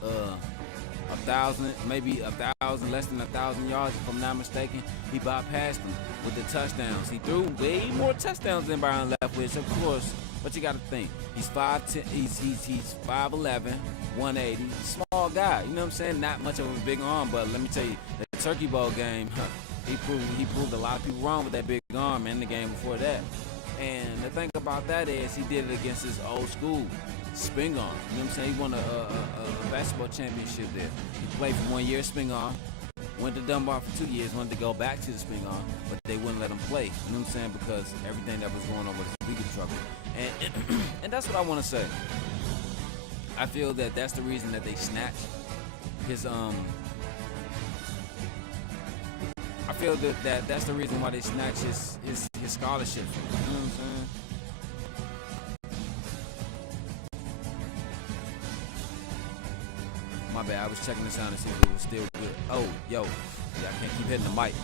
1,000, maybe 1,000, less than 1,000 yards, if I'm not mistaken. He bypassed him with the touchdowns. He threw way more touchdowns than Byron Leftwich, of course. But you got to think, he's 5'10", he's 5'11", 180, small guy. You know what I'm saying? Not much of a big arm, but let me tell you, the Turkey Bowl game, he proved a lot of people wrong with that big arm in the game before that. And the thing about that is he did it against his old school, Spingarn. You know what I'm saying? He won a basketball championship there. He played for 1 year, Spingarn. Went to Dunbar for 2 years, wanted to go back to the Spingarn, but they wouldn't let him play. You know what I'm saying? Because everything that was going on with his legal trouble. And that's what I want to say. I feel that that's the reason that they snatched his I feel that that's the reason why they snatched his scholarship. You know what I'm saying? My bad, I was checking the sound to see if it was still good. Oh, yo, yeah, I can't keep hitting the mic.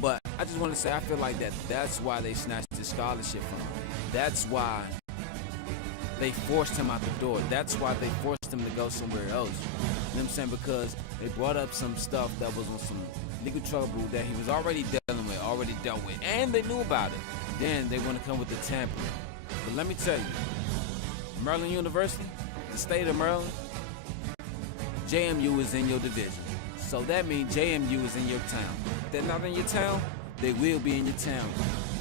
But I just want to say, I feel like that's why they snatched his scholarship from him. That's why they forced him out the door. That's why they forced him to go somewhere else. You know what I'm saying? Because they brought up some stuff that was on some legal trouble that he was already dealing with, already dealt with, and they knew about it. Then they want to come with the tampering. But let me tell you, Maryland University, the state of Maryland, JMU is in your division. So that means JMU is in your town. If they're not in your town, they will be in your town.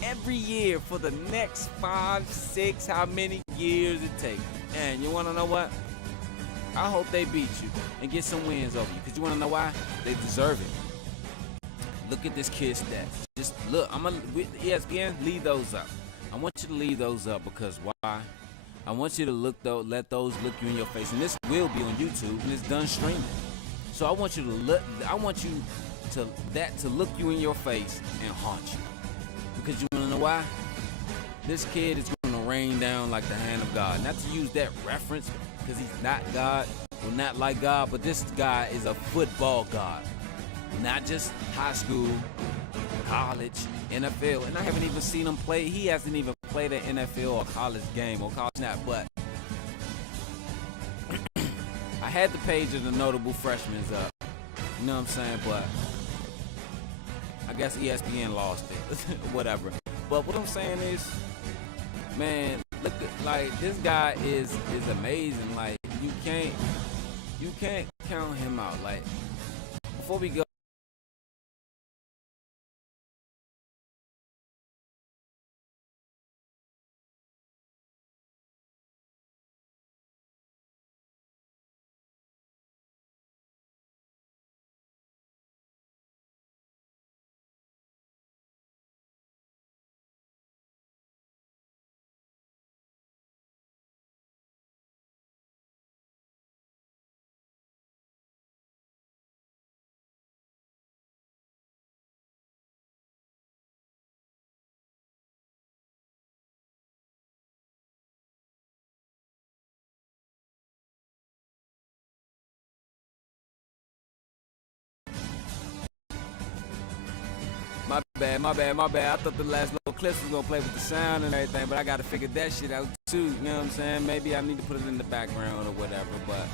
Every year for the next 5, 6, how many years it takes. And you want to know what? I hope they beat you and get some wins over you. Because you want to know why? They deserve it. Look at this kid's stats. Just look. ESPN, leave those up. I want you to leave those up because why? I want you to let those look you in your face, and this will be on YouTube, and it's done streaming. So I want you to look. I want you to look you in your face and haunt you, because you want to know why? This kid is going to rain down like the hand of God. Not to use that reference, because he's not God, or not like God, but this guy is a football God, not just high school, college, NFL, and I haven't even seen him play. He hasn't even played an NFL or college game or college snap, but I had the page of the notable freshmen up. You know what I'm saying? But I guess ESPN lost it. Whatever. But what I'm saying is, man, look at, like, this guy is amazing. Like, you can't count him out. Like, before we go, My bad. I thought the last little clips was gonna play with the sound and everything, but I gotta figure that shit out too. You know what I'm saying? Maybe I need to put it in the background or whatever, but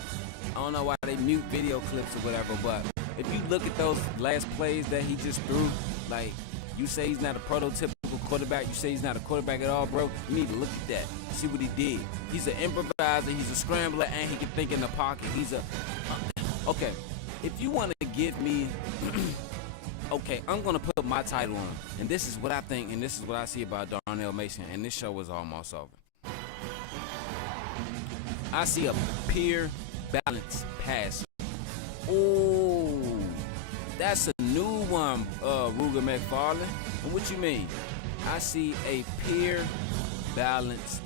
I don't know why they mute video clips or whatever. But if you look at those last plays that he just threw, like, you say he's not a prototypical quarterback, you say he's not a quarterback at all, bro, you need to look at that. See what he did. He's an improviser, he's a scrambler, and he can think in the pocket. Okay, if you want to give me okay, I'm going to put my title on, and this is what I think, and this is what I see about Darnell Mason, and this show is almost over. I see a pure balance passer. Oh, that's a new one, Ruger McFarland. And what you mean? I see a pure balanced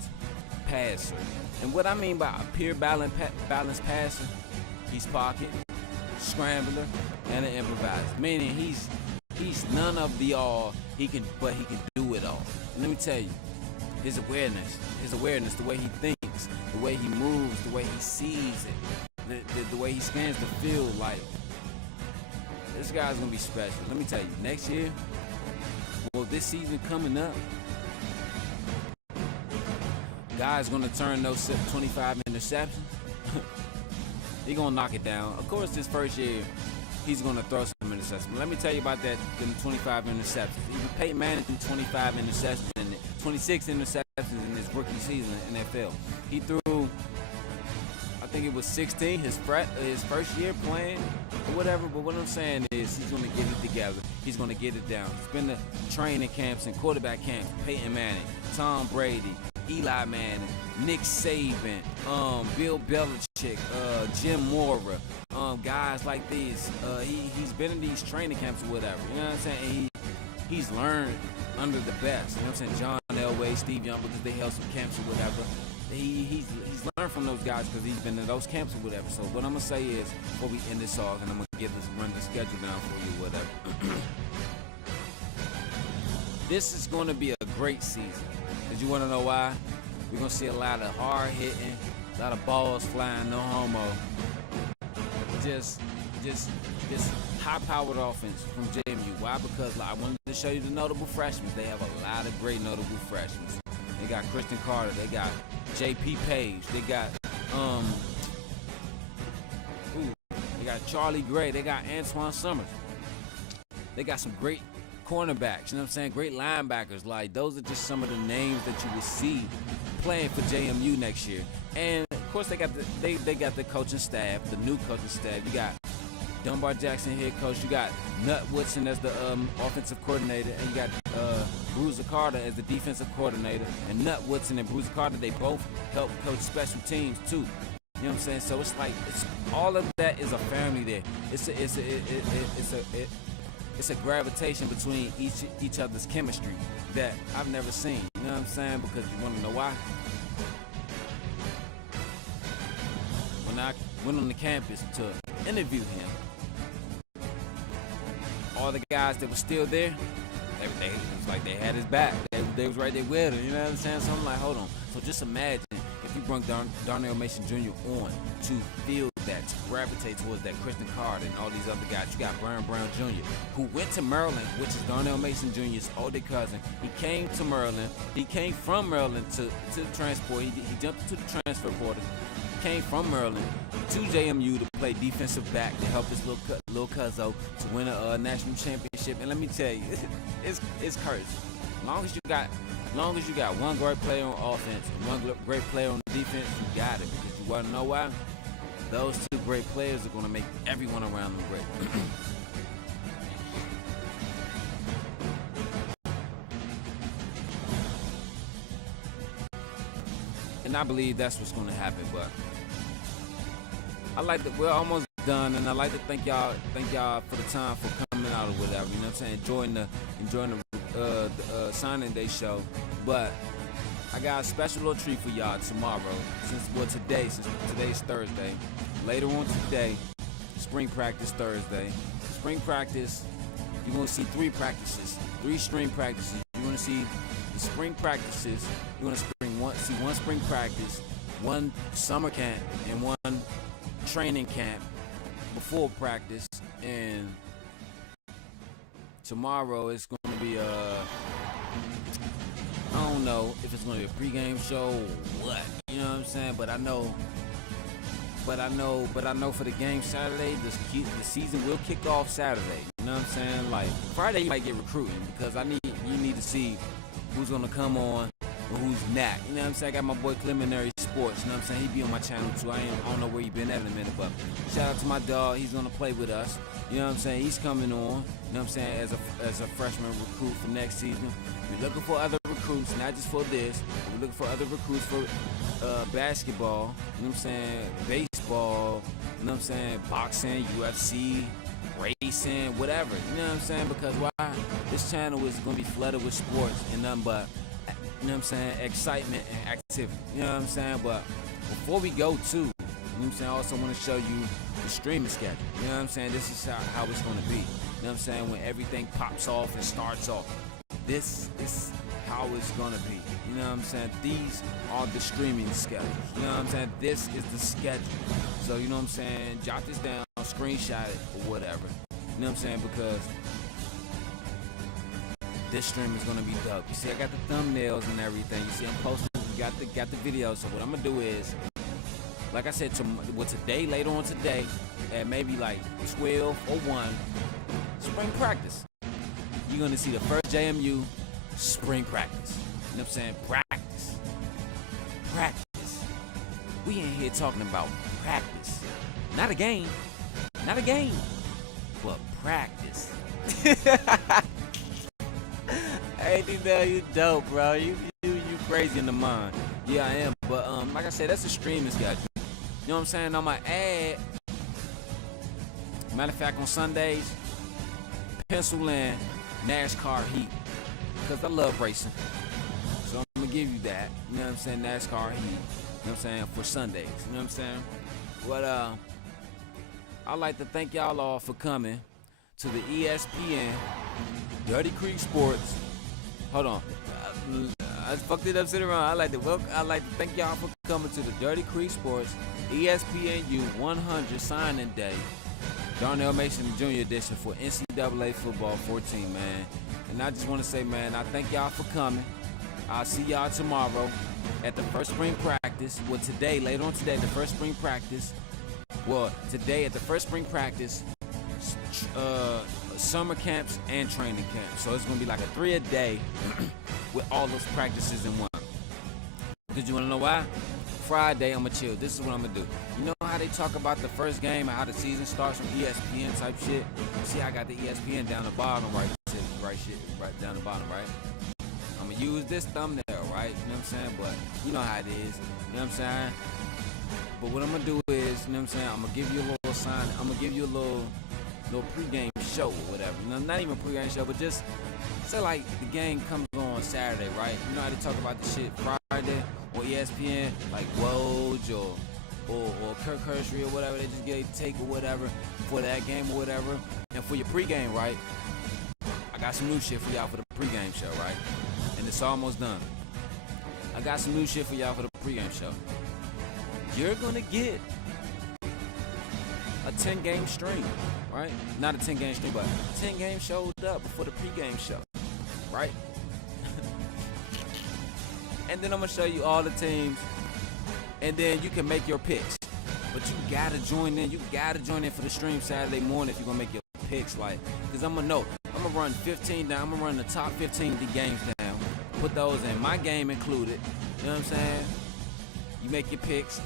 passer. And what I mean by a pure balanced passer, he's pocket, scrambler, and an improviser. Meaning he's none of the all. But he can do it all. And let me tell you, his awareness, the way he thinks, the way he moves, the way he sees it, the way he scans the field, like, this guy's gonna be special. Let me tell you, next year, well, this season coming up, guy's gonna turn those 25 interceptions He gonna knock it down. Of course, this first year, he's gonna throw some interceptions. Let me tell you about that. Them 25 interceptions. Even Peyton Manning threw 25 interceptions and 26 interceptions in his rookie season in the NFL. He threw, I think it was 16 his first year playing or whatever. But what I'm saying is, he's gonna get it together. He's gonna get it down. He's been to training camps and quarterback camps. Peyton Manning, Tom Brady, Eli Manning, Nick Saban, Bill Belichick, Jim Mora, guys like these. He's been in these training camps or whatever. You know what I'm saying? He's learned under the best. You know what I'm saying? John Elway, Steve Young, because they held some camps or whatever. He's learned from those guys because he's been in those camps or whatever. So what I'm gonna say is, before we end this off, and I'm gonna run the schedule down for you, whatever. This is gonna be a great season. Cause you wanna know why? We're gonna see a lot of hard hitting, a lot of balls flying, no homo. Just high-powered offense from JMU. Why? Because I wanted to show you the notable freshmen. They have a lot of great notable freshmen. They got Christian Carter. They got J.P. Page. They got they got Charlie Gray. They got Antoine Summers. They got some great cornerbacks. You know what I'm saying? Great linebackers. Like, those are just some of the names that you will see playing for JMU next year. And of course, they got the coaching staff, the new coaching staff. You got Dunbar Jackson head coach. You got Woodson as the offensive coordinator, and you got Bruiser Carter as the defensive coordinator. And Woodson and Bruiser Carter, they both help coach special teams too. You know what I'm saying? So it's like all of that is a family there. It's a gravitation between each other's chemistry that I've never seen. You know what I'm saying? Because you want to know why? When I went on the campus to interview him, all the guys that were still there, it was like they had his back. They was right there with him. You know what I'm saying? So I'm like, hold on. So just imagine if you brought Darnell Mason Jr. on to feel that, to gravitate towards that Christian Carter and all these other guys. You got Brian Brown Jr., who went to Maryland, which is Darnell Mason Jr.'s older cousin. He came to Maryland. He came from Maryland to transport. He jumped into the transfer portal. Came from Maryland to JMU to play defensive back to help his little cuzzo to win a national championship. And let me tell you, it's crazy. As long as you got one great player on offense and one great player on defense, you got it. Because you want to know why? Those two great players are going to make everyone around them great. And I believe that's what's going to happen. But we're almost done, and I'd like to thank y'all for the time for coming out or whatever. You know what I'm saying? Enjoying the signing day show. But I got a special little treat for y'all tomorrow. Since today's Thursday. Later on today, spring practice Thursday. Spring practice, you're gonna see three spring practices. You're gonna see the spring practices. You're gonna see one spring practice, one summer camp, and one training camp before practice. And tomorrow it's gonna be I don't know if it's gonna be a pregame show or what. You know what I'm saying? But I know for the game Saturday, the season will kick off Saturday. You know what I'm saying? Like Friday, you might get recruiting because you need to see who's gonna come on and who's not. You know what I'm saying? I got my boy Clementary Sports. You know what I'm saying? He be on my channel too. I don't know where he been at in a minute, but shout out to my dog. He's gonna play with us. You know what I'm saying? He's coming on. You know what I'm saying? As a freshman recruit for next season. We're looking for other recruits, not just for this. We're looking for other recruits for basketball. You know what I'm saying? Baseball. You know what I'm saying? Boxing, UFC, racing, whatever. You know what I'm saying? Because why? This channel is gonna be flooded with sports and nothing but, you know what I'm saying, excitement and activity. You know what I'm saying? But before we go to, you know what I'm saying, I also want to show you the streaming schedule. You know what I'm saying? This is how it's going to be. You know what I'm saying? When everything pops off and starts off. This is how it's going to be. You know what I'm saying? These are the streaming schedules. You know what I'm saying? This is the schedule. So, you know what I'm saying? Jot this down, screenshot it, or whatever. You know what I'm saying? Because this stream is going to be dope. You see, I got the thumbnails and everything. You see, I'm posting, got the videos. So what I'm going to do is, like I said, today, later on today, at maybe like 12 or 1, spring practice. You're going to see the first JMU spring practice. You know what I'm saying? Practice. Practice. We in here talking about practice. Not a game. Not a game. But practice. Hey, Darnell, you dope, bro. You crazy in the mind. Yeah, I am. But like I said, that's a streaming schedule. You know what I'm saying? On my ad, matter of fact, on Sundays, pencil in NASCAR Heat, because I love racing. So I'm going to give you that. You know what I'm saying? NASCAR Heat. You know what I'm saying? For Sundays. You know what I'm saying? But I'd like to thank y'all all for coming to the ESPN Dirty Creek Sports. Hold on. I fucked it up sitting around. I'd like to thank y'all for coming to the Dirty Creek Sports ESPNU 100 signing day. Darnell Mason Jr. edition for NCAA Football 14, man. And I just want to say, man, I thank y'all for coming. I'll see y'all tomorrow at the first spring practice. Well, today, later on today, the first spring practice. Well, today at the first spring practice, summer camps and training camps. So it's going to be like a 3-a-day with all those practices in one. Because you want to know why? Friday, I'm going to chill. This is what I'm going to do. You know how they talk about the first game and how the season starts from ESPN type shit? See, I got the ESPN down the bottom, right down the bottom, right? I'm going to use this thumbnail, right? You know what I'm saying? But you know how it is. You know what I'm saying? But what I'm going to do is, you know what I'm saying? I'm going to give you a little sign. I'm going to give you a little pregame show or whatever. You know, not even a pregame show, but just say like the game comes on Saturday, right? You know how they talk about the shit Friday or ESPN, like Woj or Kirk Herbstreit or whatever. They just get a take or whatever for that game or whatever. And for your pregame, right? I got some new shit for y'all for the pregame show, right? And it's almost done. I got some new shit for y'all for the pregame show. You're gonna get a 10-game stream, right? Not a 10-game stream, but 10 games showed up before the pregame show, right? And then I'm gonna show you all the teams, and then you can make your picks. But you gotta join in. You gotta join in for the stream Saturday morning if you're gonna make your picks, like, cause I'm gonna run 15 down. I'm gonna run the top 15 games down. Put those in, my game included. You know what I'm saying? You make your picks.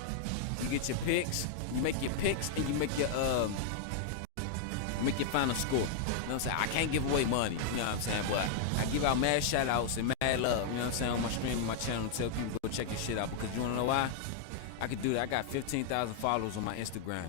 You get your picks. You make your picks, and you make your final score. You know what I'm saying? I can't give away money. You know what I'm saying? But I give out mad shout outs and mad love. You know what I'm saying? On my stream, on my channel, tell people go check your shit out. Because you wanna know why? I could do that. I got 15,000 followers on my Instagram.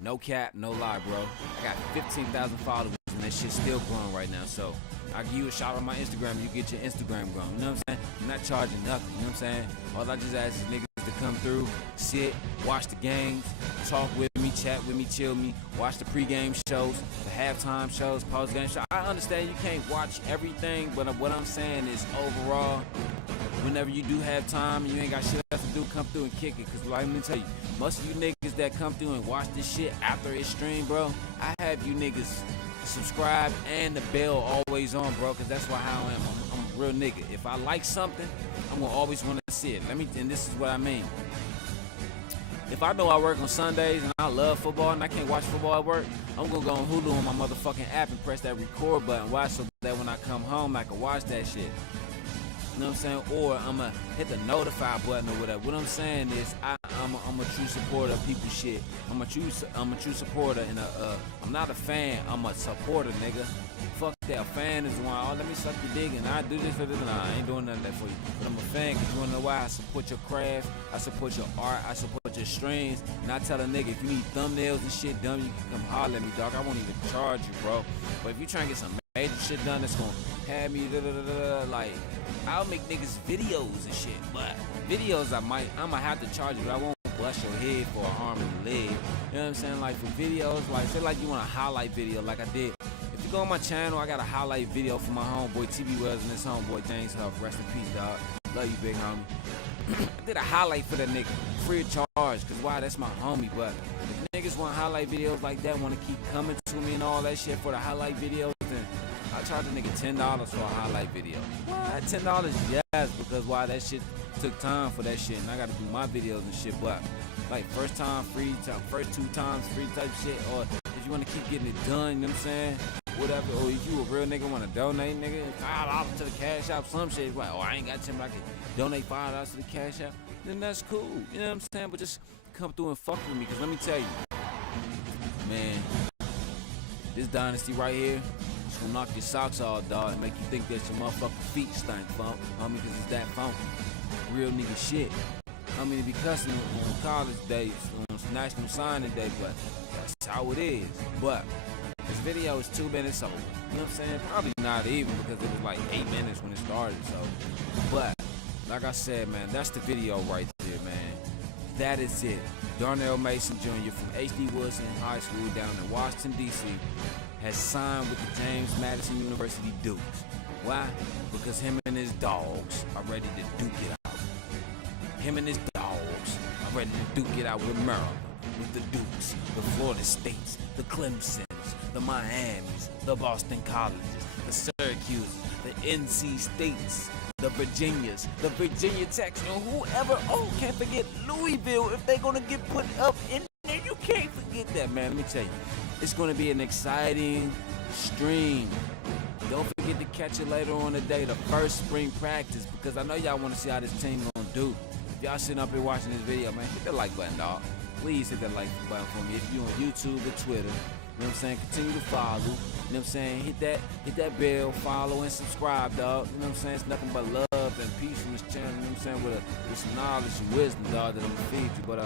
No cap, no lie, bro. I got 15,000 followers, and that shit's still growing right now. So I give you a shout out on my Instagram. You get your Instagram growing. You know what I'm saying? I'm not charging nothing. You know what I'm saying? All I just ask is niggas to come through, sit, watch the games, talk with me, chat with me, chill me, watch the pregame shows, the halftime shows, post-game shows. I understand you can't watch everything, but what I'm saying is overall, whenever you do have time and you ain't got shit else to do, come through and kick it. Because like, let me tell you, most of you niggas that come through and watch this shit after it's streamed, bro, I have you niggas subscribe and the bell always on, bro, because that's why how I am. I'm a real nigga. If I like something, I'm going to always want to see it. And this is what I mean. If I know I work on Sundays and I love football and I can't watch football at work, I'm going to go on Hulu on my motherfucking app and press that record button. Why? So that when I come home, I can watch that shit. You know what I'm saying? Or I'm going to hit the notify button or whatever. What I'm saying is I'm a true supporter of people's shit. I'm a true supporter, and I'm not a fan. I'm a supporter, nigga. Fuck that. A fan is one, oh, let me suck your dick and I do this or this. Nah, I ain't doing none of that for you. But I'm a fan because you want to know why? I support your craft. I support your art. I support your streams. And I tell a nigga, if you need thumbnails and shit done, you can come holler at me, dog. I won't even charge you, bro. But if you trying to get some major shit done that's going to have me, like, I'll make niggas videos and shit. But videos, I'm going to have to charge you, but I won't bust your head for a arm and a leg. You know what I'm saying? Like, for videos, like, say like you want a highlight video like I did. If you go on my channel, I got a highlight video for my homeboy TB Wells and his homeboy James Huff. Rest in peace, dog. Love you, big homie. I did a highlight for that nigga, free of charge, because why? That's my homie. But if niggas want highlight videos like that, want to keep coming to me and all that shit for the highlight videos, then I charge a nigga $10 for a highlight video. What? $10? Yes, because why? That shit took time for that shit, and I gotta do my videos and shit. But like first time free, first 2 times free type shit, or if you wanna keep getting it done, you know what I'm saying? Whatever, or if you a real nigga wanna donate, nigga, $5 to the Cash App, some shit. Like, oh, I ain't got 10, but I can donate $5 to the Cash App. Then that's cool, you know what I'm saying? But just come through and fuck with me, cause let me tell you, man, this dynasty right here, it's gonna knock your socks off, dog, and make you think that your motherfucking feet stink, funk. Homie, cause it's that funk. Real nigga shit. I mean, be cussing on college days, on National Signing Day, but that's how it is. But this video is 2 minutes old. You know what I'm saying? Probably not even, because it was like 8 minutes when it started. So, but like I said, man, that's the video right there, man. That is it. Darnell Mason Jr. from H.D. Woodson High School down in Washington, D.C. has signed with the James Madison University Dukes. Why? Because him and his dogs are ready to duke it out. Him and his dogs are ready to duke it out with Maryland, with the Dukes, the Florida States, the Clemsons, the Miamis, the Boston Colleges, the Syracuse, the NC States, the Virginias, the Virginia Techs, and whoever, can't forget Louisville if they're gonna get put up in there. You can't forget that, man. Let me tell you, it's gonna be an exciting stream. Don't forget to catch it later on today, the first spring practice, because I know y'all want to see how this team gonna do. If y'all sitting up here watching this video, man, hit that like button, dog. Please hit that like button for me. If you on YouTube or Twitter, you know what I'm saying, continue to follow. You know what I'm saying, hit that bell, follow and subscribe, dog. You know what I'm saying, it's nothing but love and peace from this channel. You know what I'm saying, with some knowledge and wisdom, dog, that I'm gonna feed you. But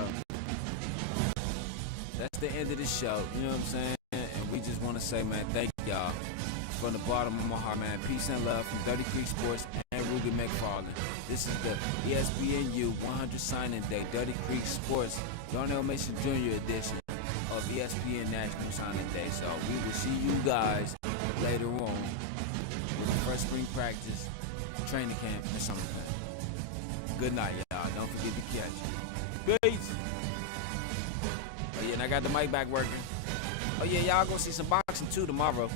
that's the end of the show. You know what I'm saying, and we just want to say, man, thank y'all. From the bottom of my heart, man. Peace and love from Dirty Creek Sports and Ruby McFarland. This is the ESPNU 100 signing day, Dirty Creek Sports, Darnell Mason Jr. edition of ESPN National Signing Day. So we will see you guys later on with the first spring practice, training camp, and summer camp. Good night, y'all. Don't forget to catch. Peace. Oh yeah, and I got the mic back working. Oh yeah, y'all gonna see some boxing too tomorrow.